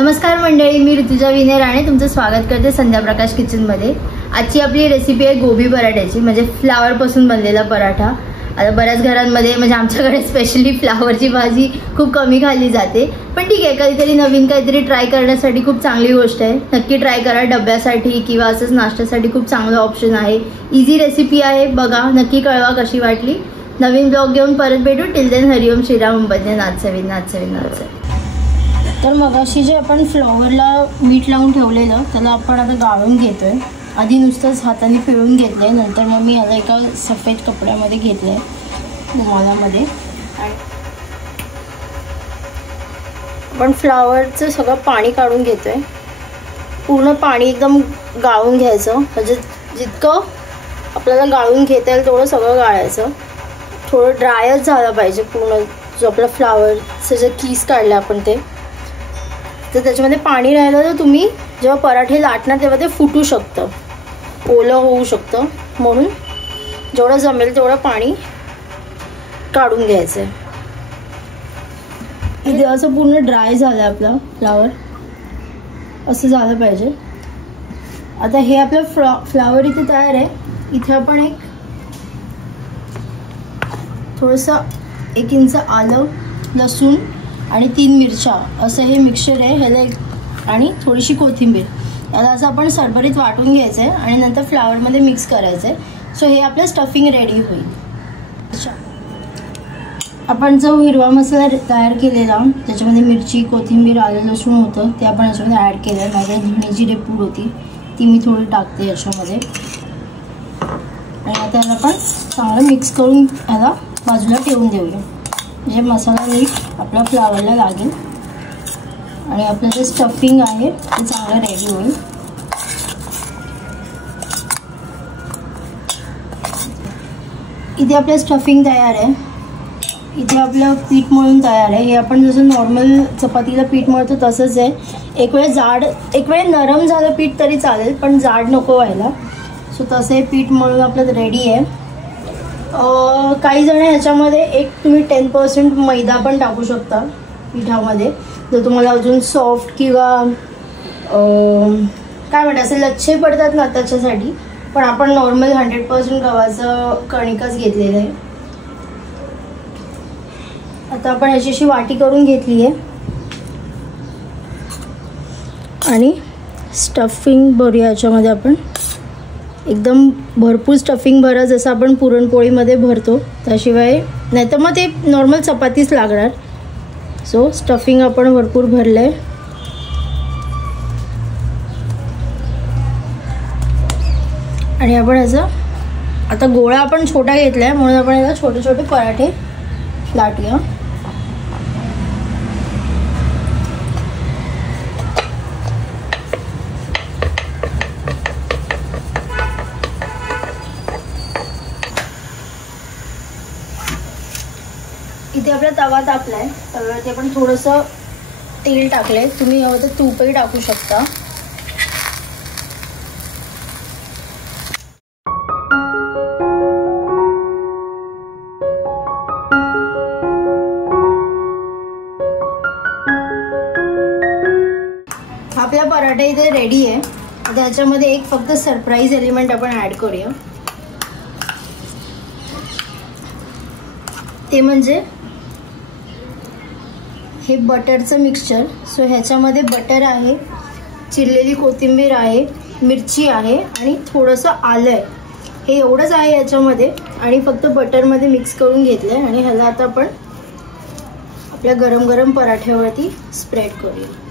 नमस्कार मंडळी, मी ऋतुजा विनय राणे तुमचं स्वागत करते संध्या प्रकाश किचनमध्ये। आजची आपली रेसिपी आहे गोबी पराठ्याची, म्हणजे फ्लावर पासून बनलेला पराठा। आता बऱ्याच घरांमध्ये म्हणजे आमच्याकडे स्पेशली फ्लावरची भाजी खूप कमी खाल्ली जाते, पण ठीक आहे, कधीतरी नवीन काहीतरी ट्राय करण्यासाठी खूप चांगली गोष्ट आहे। नक्की ट्राय करा, डब्यासाठी किंवा असंच नाश्त्यासाठी खूप चांगलं ऑप्शन आहे। इझी रेसिपी आहे, बघा, नक्की कळवा कशी वाटली। नवीन ब्लॉग घेऊन परत भेटू। टिल देन हरिओम श्रीराम बंदे नाचवी नाचवी नाचवी। तर मगाशी जे आपण फ्लॉवरला मीठ लावून ठेवलेलं त्याला आपण आता गाळून घेतोय। आधी नुसतंच हाताने पिळून घेतलंय, नंतर मग मी याला एका सफेद कपड्यामध्ये घेतलंय, रुमालामध्ये। आपण फ्लॉवरचं सगळं पाणी काढून घेतोय, पूर्ण पाणी एकदम गाळून घ्यायचं। म्हणजे जितकं आपल्याला गाळून घेता येईल तेवढं सगळं गाळायचं। थोडं ड्रायच झालं पाहिजे पूर्ण, जो आपला फ्लॉवरचं जे कीस काढलं आपण ते। तर त्याच्यामध्ये पाणी राहिलं तर तुम्ही जेव्हा पराठे लाटणार तेव्हा ते फुटू शकतं, ओलं होऊ शकतं, म्हणून जेवढं जमेल तेवढं पाणी काढून घ्यायचं आहे। इथे असं पूर्ण ड्राय झालं आपलं फ्लॉवर, असं झालं पाहिजे। आता हे आपलं फ्लॉवर इथे तयार आहे। इथे आपण थोडंसं 1 इंच आलं, लसूण आणि 3 मिरच्या असं हे मिक्सचर आहे। ह्याला आणि थोडीशी कोथिंबीर, याला असं आपण सरभरीत वाटून घ्यायचं आहे आणि नंतर फ्लॉवरमध्ये मिक्स करायचं आहे। सो हे आपलं स्टफिंग रेडी होईल। आपण जो हिरवा मसाला तयार केलेला, त्याच्यामध्ये मिरची, कोथिंबीर, आलं, लसूण होतं, ते आपण याच्यामध्ये ॲड केलं आहे। माझ्या धणे जिरे पूड होती ती मी थोडी टाकते याच्यामध्ये, आणि आता याला आपण चांगलं मिक्स करून याला बाजूला ठेवून देऊया, म्हणजे मसाला नीट आपल्या फ्लॉवरला लागेल आणि आपलं जे स्टफिंग आहे ते चांगलं रेडी होईल। इथे आपलं स्टफिंग तयार आहे। इथे आपलं पीठ मळून तयार आहे। हे आपण जसं नॉर्मल चपातीला पीठ मळतो तसंच आहे। एक वेळ जाड, एक वेळ नरम झालं पीठ तरी चालेल, पण जाड नको व्हायला। सो तसं हे पीठ मळून आपलं रेडी आहे। काही जण ह्याच्यामध्ये तुम्ही 10% मैदा पण टाकू शकता पिठामध्ये, जर तुम्हाला अजून सॉफ्ट किंवा काय म्हणतात असे लच्छे पडतात ना त्याच्यासाठी। पण आपण नॉर्मल 100% गव्हाचं कणिकच घेतलेलं आहे। आता आपण याची अशी वाटी करून घेतली आहे आणि स्टफिंग भरूया याच्यामध्ये। आपण एकदम भरपूर स्टफिंग भरा, जसं आपण पुरणपोळीमध्ये भरतो त्याशिवाय, नाहीतर मग ते नॉर्मल चपातीच लागणार। सो स्टफिंग आपण भरपूर भरलं आहे। आणि आपण याचा आता गोळा आपण छोटा घेतला आहे, म्हणून आपण याला छोटे छोटे पराठे लाटूया। इथे आपला तवा तापलाय, तव्यावरती आपण थोडंसं तेल टाकलंय, तुम्ही हवं तर तूपही टाकू शकता। आपला पराठा इथे रेडी आहे। आता ह्याच्यामध्ये एक फक्त सरप्राईज एलिमेंट आपण ॲड करूया, ते म्हणजे हे बटरचं मिक्सचर। सो ह्याच्यामध्ये बटर आहे, चिरलेली कोथिंबीर आहे, मिरची आहे आणि थोडंसं आलं आहे। हे एवढंच आहे याच्यामध्ये, आणि फक्त बटरमध्ये मिक्स करून घेतलं आहे। आणि ह्याला आता आपण आपल्या गरम गरम पराठ्यावरती स्प्रेड करूया।